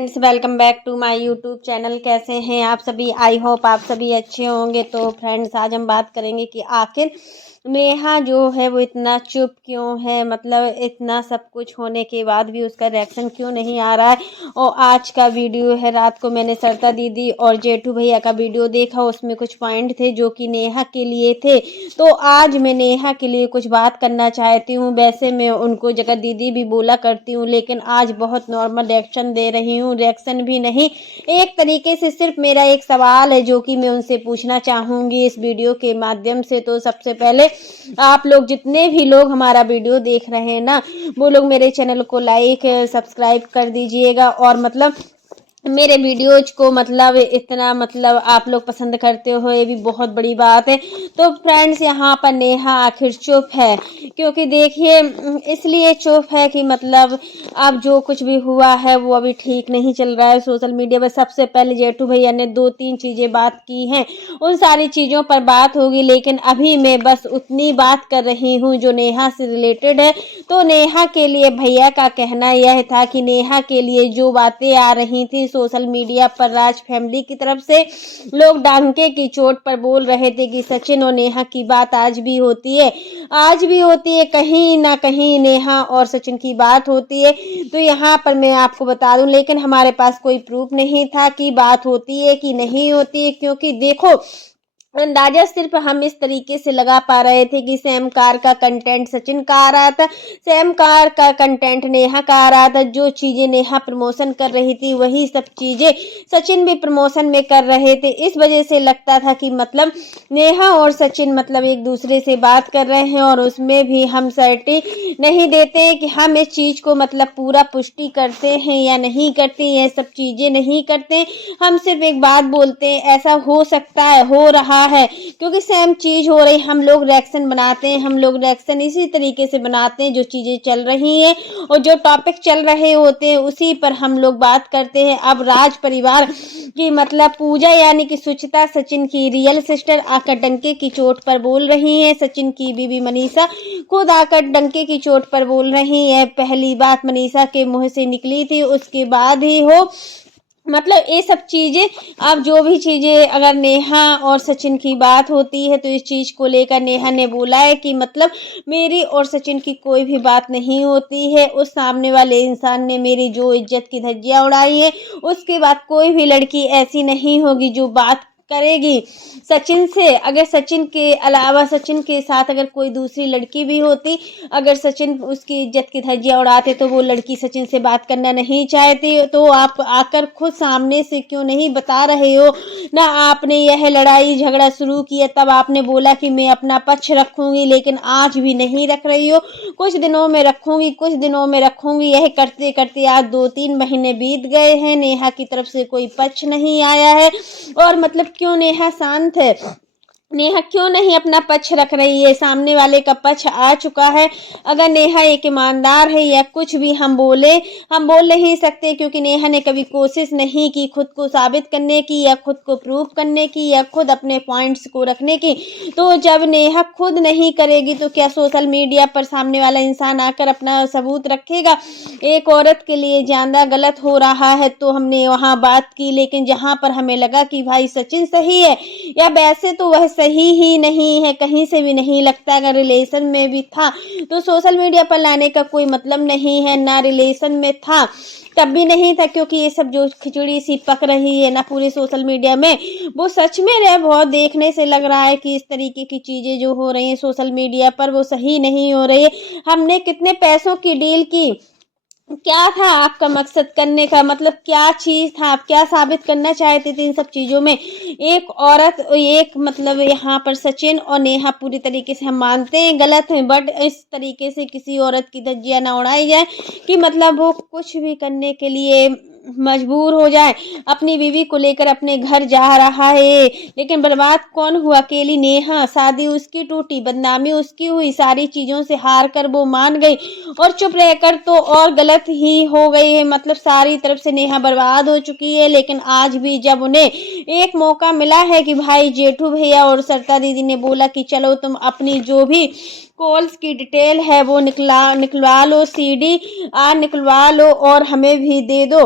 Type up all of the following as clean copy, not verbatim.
Friends, welcome back to my YouTube channel. कैसे हैं आप सभी? आई होप आप सभी अच्छे होंगे। तो फ्रेंड्स, आज हम बात करेंगे कि आखिर नेहा जो है वो इतना चुप क्यों है। मतलब इतना सब कुछ होने के बाद भी उसका रिएक्शन क्यों नहीं आ रहा है। और आज का वीडियो है, रात को मैंने सरता दीदी और जेठू भैया का वीडियो देखा, उसमें कुछ पॉइंट थे जो कि नेहा के लिए थे। तो आज मैं नेहा के लिए कुछ बात करना चाहती हूँ। वैसे मैं उनको जगह दीदी भी बोला करती हूँ, लेकिन आज बहुत नॉर्मल रिएक्शन दे रही हूँ। रिएक्शन भी नहीं, एक तरीके से सिर्फ मेरा एक सवाल है जो कि मैं उनसे पूछना चाहूँगी इस वीडियो के माध्यम से। तो सबसे पहले आप लोग जितने भी लोग हमारा वीडियो देख रहे हैं ना, वो लोग मेरे चैनल को लाइक सब्सक्राइब कर दीजिएगा। और मतलब मेरे वीडियोज को मतलब इतना मतलब आप लोग पसंद करते हो, ये भी बहुत बड़ी बात है। तो फ्रेंड्स, यहाँ पर नेहा आखिर चुप है क्योंकि देखिए, इसलिए चुप है कि मतलब अब जो कुछ भी हुआ है वो अभी ठीक नहीं चल रहा है सोशल मीडिया पर। सबसे पहले जेठू भैया ने 2-3 चीज़ें बात की हैं, उन सारी चीज़ों पर बात होगी, लेकिन अभी मैं बस उतनी बात कर रही हूँ जो नेहा से रिलेटेड है। तो नेहा के लिए भैया का कहना यह था कि नेहा के लिए जो बातें आ रही थी सोशल मीडिया पर राज फैमिली की तरफ से, लोग डांके की चोट पर बोल रहे थे कि सचिन और नेहा की बात आज भी होती है, आज भी होती है, कहीं ना कहीं नेहा और सचिन की बात होती है। तो यहाँ पर मैं आपको बता दूं, लेकिन हमारे पास कोई प्रूफ नहीं था कि बात होती है कि नहीं होती है, क्योंकि देखो, अंदाजा सिर्फ हम इस तरीके से लगा पा रहे थे कि सेम कार का कंटेंट सचिन का आ रहा था, सेम कार का कंटेंट नेहा का आ रहा था। जो चीज़ें नेहा प्रमोशन कर रही थी वही सब चीज़ें सचिन भी प्रमोशन में कर रहे थे। इस वजह से लगता था कि मतलब नेहा और सचिन मतलब एक दूसरे से बात कर रहे हैं, और उसमें भी हम सर्टी नहीं देते कि हम इस चीज़ को मतलब पूरा पुष्टि करते हैं या नहीं करते, ये सब चीज़ें नहीं करते। हम सिर्फ एक बात बोलते हैं, ऐसा हो सकता है, हो रहा है, क्योंकि सेम चीज हो रही। हम लोग रिएक्शन बनाते हैं, हम लोग रिएक्शन इसी तरीके से बनाते हैं, जो चीजें चल रही हैं और जो टॉपिक चल रहे होते हैं उसी पर हम लोग बात करते हैं। अब राज परिवार की मतलब पूजा यानी कि सुचिता, सचिन की रियल सिस्टर, आकर डंके की चोट पर बोल रही है। सचिन की बीवी मनीषा खुद आकर डंके की चोट पर बोल रही है। पहली बात मनीषा के मुंह से निकली थी, उसके बाद ही हो मतलब ये सब चीज़ें। अब जो भी चीज़ें अगर नेहा और सचिन की बात होती है तो इस चीज़ को लेकर नेहा ने बोला है कि मतलब मेरी और सचिन की कोई भी बात नहीं होती है। उस सामने वाले इंसान ने मेरी जो इज्जत की धज्जियां उड़ाई है, उसके बाद कोई भी लड़की ऐसी नहीं होगी जो बात करेगी सचिन से। अगर सचिन के अलावा सचिन के साथ अगर कोई दूसरी लड़की भी होती, अगर सचिन उसकी इज्जत की धज्जियां उड़ाते तो वो लड़की सचिन से बात करना नहीं चाहती। तो आप आकर खुद सामने से क्यों नहीं बता रहे हो ना? आपने यह लड़ाई झगड़ा शुरू किया तब आपने बोला कि मैं अपना पक्ष रखूंगी, लेकिन आज भी नहीं रख रही हो। कुछ दिनों में रखूंगी, कुछ दिनों में रखूंगी, यह करते करते आज 2-3 महीने बीत गए हैं, नेहा की तरफ से कोई पक्ष नहीं आया है। और मतलब क्यों नेहा शांत है? नेहा क्यों नहीं अपना पक्ष रख रही है? सामने वाले का पक्ष आ चुका है। अगर नेहा एक ईमानदार है या कुछ भी हम बोल नहीं सकते, क्योंकि नेहा ने कभी कोशिश नहीं की खुद को साबित करने की या खुद को प्रूव करने की या खुद अपने पॉइंट्स को रखने की। तो जब नेहा खुद नहीं करेगी तो क्या सोशल मीडिया पर सामने वाला इंसान आकर अपना सबूत रखेगा? एक औरत के लिए ज्यादा गलत हो रहा है तो हमने वहां बात की, लेकिन जहां पर हमें लगा कि भाई सचिन सही है, या वैसे तो वह सही ही नहीं है, कहीं से भी नहीं लगता। अगर रिलेशन में भी था तो सोशल मीडिया पर लाने का कोई मतलब नहीं है, ना रिलेशन में था तब भी नहीं था, क्योंकि ये सब जो खिचड़ी सी पक रही है ना पूरे सोशल मीडिया में, वो सच में रहे बहुत देखने से लग रहा है कि इस तरीके की चीजें जो हो रही हैं सोशल मीडिया पर वो सही नहीं हो रही है। हमने कितने पैसों की डील की, क्या था आपका मकसद करने का? मतलब क्या चीज था, आप क्या साबित करना चाहते थे इन सब चीजों में? एक औरत, एक मतलब यहाँ पर सचिन और नेहा पूरी तरीके से हम मानते हैं गलत है, बट इस तरीके से किसी औरत की धज्जियां ना उड़ाई जाए कि मतलब वो कुछ भी करने के लिए मजबूर हो जाए। अपनी बीवी को लेकर अपने घर जा रहा है, लेकिन बर्बाद कौन हुआ? अकेली नेहा। शादी उसकी टूटी, बदनामी उसकी हुई, सारी चीजों से हार कर वो मान गई और चुप रहकर तो और गलत ही हो गई है। मतलब सारी तरफ से नेहा बर्बाद हो चुकी है। लेकिन आज भी जब उन्हें एक मौका मिला है कि भाई जेठू भैया और सरता दीदी ने बोला कि चलो तुम अपनी जो भी कॉल्स की डिटेल है वो निकलवा लो, सीडी निकलवा लो और हमें भी दे दो,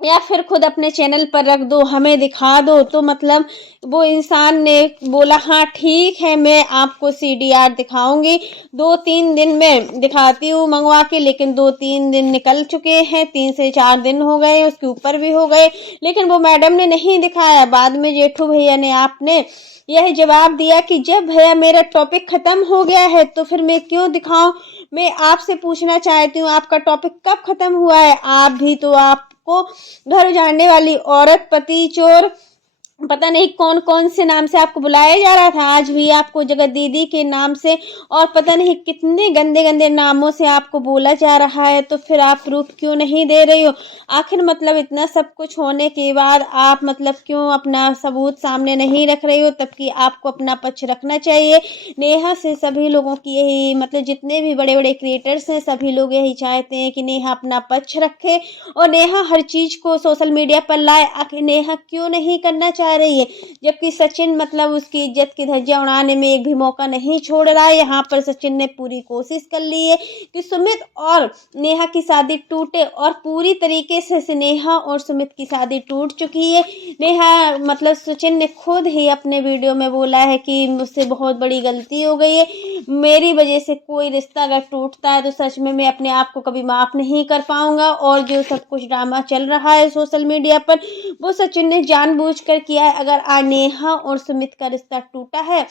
या फिर खुद अपने चैनल पर रख दो, हमें दिखा दो। तो मतलब वो इंसान ने बोला हाँ ठीक है, मैं आपको CDR दिखाऊंगी, 2-3 दिन में दिखाती हूँ मंगवा के। लेकिन 2-3 दिन निकल चुके हैं, 3 से 4 दिन हो गए, उसके ऊपर भी हो गए, लेकिन वो मैडम ने नहीं दिखाया। बाद में जेठू भैया ने आपने यह जवाब दिया कि जब भैया मेरा टॉपिक खत्म हो गया है तो फिर मैं क्यों दिखाऊं। मैं आपसे पूछना चाहती हूँ, आपका टॉपिक कब खत्म हुआ है? आप भी तो, आपको घर उजाड़ने वाली औरत, पति चोर, पता नहीं कौन कौन से नाम से आपको बुलाया जा रहा था। आज भी आपको जगत दीदी के नाम से और पता नहीं कितने गंदे गंदे नामों से आपको बोला जा रहा है। तो फिर आप प्रूफ क्यों नहीं दे रही हो? आखिर मतलब इतना सब कुछ होने के बाद आप मतलब क्यों अपना सबूत सामने नहीं रख रही हो? तब कि आपको अपना पक्ष रखना चाहिए। नेहा से सभी लोगों की यही मतलब, जितने भी बड़े बड़े क्रिएटर्स हैं सभी लोग यही चाहते हैं कि नेहा अपना पक्ष रखे और नेहा हर चीज को सोशल मीडिया पर लाए। आखिर नेहा क्यों नहीं करना चाह रही है? जबकि सचिन मतलब उसकी इज्जत की धज्जियां उड़ाने में एक भी मौका नहीं छोड़ रहा है। यहाँ पर सचिन ने पूरी कोशिश कर ली है कि सुमित और नेहा की शादी टूटे, और पूरी तरीके से नेहा और सुमित की शादी टूट चुकी है। नेहा मतलब सचिन ने खुद ही अपने वीडियो में बोला है कि मुझसे बहुत बड़ी गलती हो गई है, मेरी वजह से कोई रिश्ता अगर टूटता है तो सच में मैं अपने आप को कभी माफ नहीं कर पाऊंगा। और जो सब कुछ ड्रामा चल रहा है सोशल मीडिया पर, वो सचिन ने जानबूझकर किया है। अगर आज नेहा और सुमित का रिश्ता टूटा है,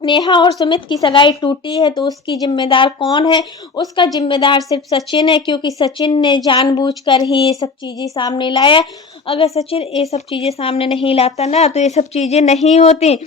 नेहा और सुमित की सगाई टूटी है, तो उसकी जिम्मेदार कौन है? उसका जिम्मेदार सिर्फ सचिन है, क्योंकि सचिन ने जानबूझकर ही ये सब चीजें सामने लाया। अगर सचिन ये सब चीजें सामने नहीं लाता ना तो ये सब चीजें नहीं होती।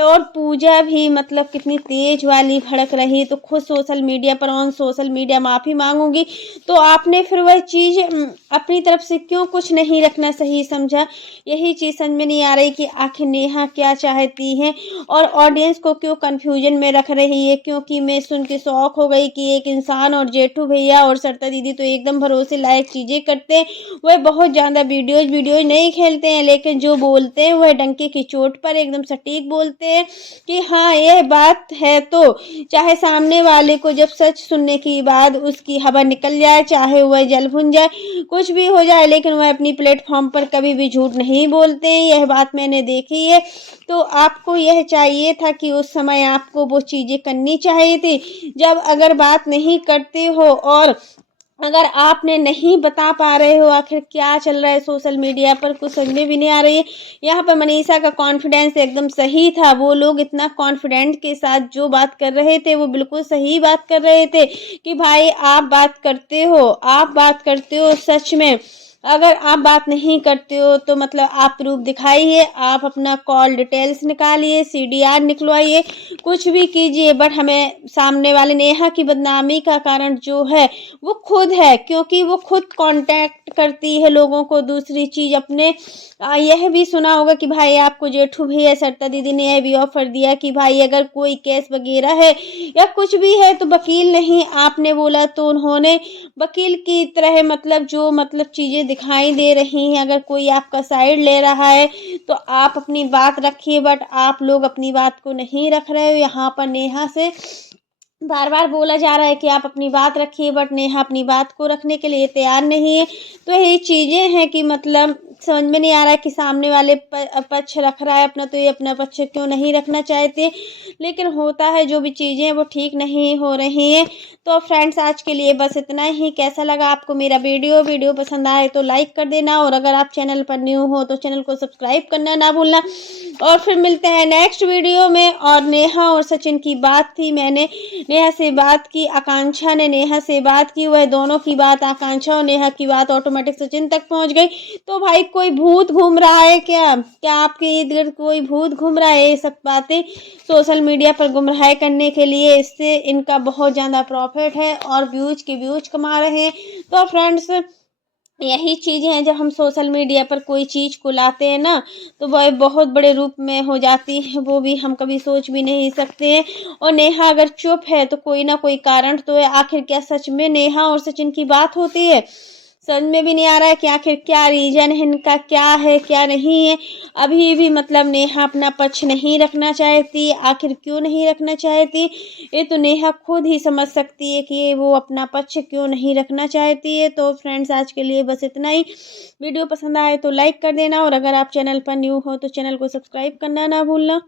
और पूजा भी मतलब कितनी तेज वाली भड़क रही, तो खुद सोशल मीडिया पर ऑन सोशल मीडिया माफी मांगूंगी। तो आपने फिर वह चीज अपनी तरफ से क्यों कुछ नहीं रखना सही समझा? यही चीज समझ में नहीं आ रही कि आखिर नेहा क्या चाहती है और ऑडियंस को क्यों कंफ्यूजन में रख रही है। क्योंकि मैं सुन के शौक हो गई कि एक इंसान, और जेठू भैया और सरिता दीदी तो एकदम भरोसे लायक चीजें करते हैं। वह बहुत ज्यादा वीडियोज नहीं खेलते हैं, लेकिन जो बोलते हैं वह डंके की चोट पर एकदम सटीक बोलते हैं कि हाँ यह बात है। तो चाहे सामने वाले को जब सच सुनने के बाद उसकी हवा निकल जाए, चाहे वह जल भुन जाए, कुछ भी हो जाए, लेकिन वह अपनी प्लेटफॉर्म पर कभी भी झूठ नहीं बोलते हैं। यह बात मैंने देखी है। तो आपको यह चाहिए था कि उस समय आपको वो चीजें करनी चाहिए थी। जब अगर बात नहीं करते हो और अगर आपने नहीं बता पा रहे हो आखिर क्या चल रहा है सोशल मीडिया पर, कुछ समझ में भी नहीं आ रही है। यहाँ पर मनीषा का कॉन्फिडेंस एकदम सही था। वो लोग इतना कॉन्फिडेंट के साथ जो बात कर रहे थे वो बिल्कुल सही बात कर रहे थे कि भाई आप बात करते हो, आप बात करते हो सच में। अगर आप बात नहीं करते हो तो मतलब आप प्रूफ दिखाइए, आप अपना कॉल डिटेल्स निकालिए, CDR निकलवाइए, कुछ भी कीजिए। बट हमें सामने वाले नेहा की बदनामी का कारण जो है वो खुद है, क्योंकि वो खुद कांटेक्ट करती है लोगों को। दूसरी चीज अपने यह भी सुना होगा कि भाई आपको जेठू भैया सरिता दीदी ने यह भी ऑफर दिया कि भाई अगर कोई केस वगैरह है या कुछ भी है तो वकील नहीं, आपने बोला तो उन्होंने वकील की तरह मतलब जो मतलब चीजें दिखाई दे रही हैं, अगर कोई आपका साइड ले रहा है तो आप अपनी बात रखिए। बट आप लोग अपनी बात को नहीं रख रहे हो। यहाँ पर नेहा से बार बार बोला जा रहा है कि आप अपनी बात रखिए, बट नेहा अपनी बात को रखने के लिए तैयार नहीं है। तो यही चीजें हैं कि मतलब समझ में नहीं आ रहा है कि सामने वाले पक्ष रख रहा है अपना, तो ये अपना पक्ष क्यों नहीं रखना चाहते। लेकिन होता है जो भी चीजें हैं वो ठीक नहीं हो रही हैं। तो फ्रेंड्स आज के लिए बस इतना ही। कैसा लगा आपको मेरा वीडियो पसंद आए तो लाइक कर देना, और अगर आप चैनल पर न्यू हो तो चैनल को सब्सक्राइब करना ना भूलना। और फिर मिलते हैं नेक्स्ट वीडियो में। और नेहा और सचिन की बात थी, मैंने नेहा से बात की, आकांक्षा ने नेहा से बात की, वह दोनों की बात, आकांक्षा और नेहा की बात ऑटोमेटिक सचिन तक पहुंच गई। तो भाई कोई भूत घूम रहा है क्या? क्या आपके इर्द गिर्द कोई भूत घूम रहा है? ये सब बातें सोशल मीडिया पर गुमराह करने के लिए, इससे इनका बहुत ज़्यादा प्रॉफिट है और व्यूज के व्यूज कमा रहे हैं। तो फ्रेंड्स यही चीज़ें हैं, जब हम सोशल मीडिया पर कोई चीज़ को लाते हैं ना तो वह बहुत बड़े रूप में हो जाती है, वो भी हम कभी सोच भी नहीं सकते हैं। और नेहा अगर चुप है तो कोई ना कोई कारण तो है। आखिर क्या सच में नेहा और सचिन की बात होती है? समझ में भी नहीं आ रहा है कि आखिर क्या रीज़न है इनका, क्या है क्या नहीं है। अभी भी मतलब नेहा अपना पक्ष नहीं रखना चाहती, आखिर क्यों नहीं रखना चाहती, ये तो नेहा खुद ही समझ सकती है कि वो अपना पक्ष क्यों नहीं रखना चाहती है। तो फ्रेंड्स आज के लिए बस इतना ही। वीडियो पसंद आए तो लाइक कर देना, और अगर आप चैनल पर न्यू हो तो चैनल को सब्सक्राइब करना ना भूलना।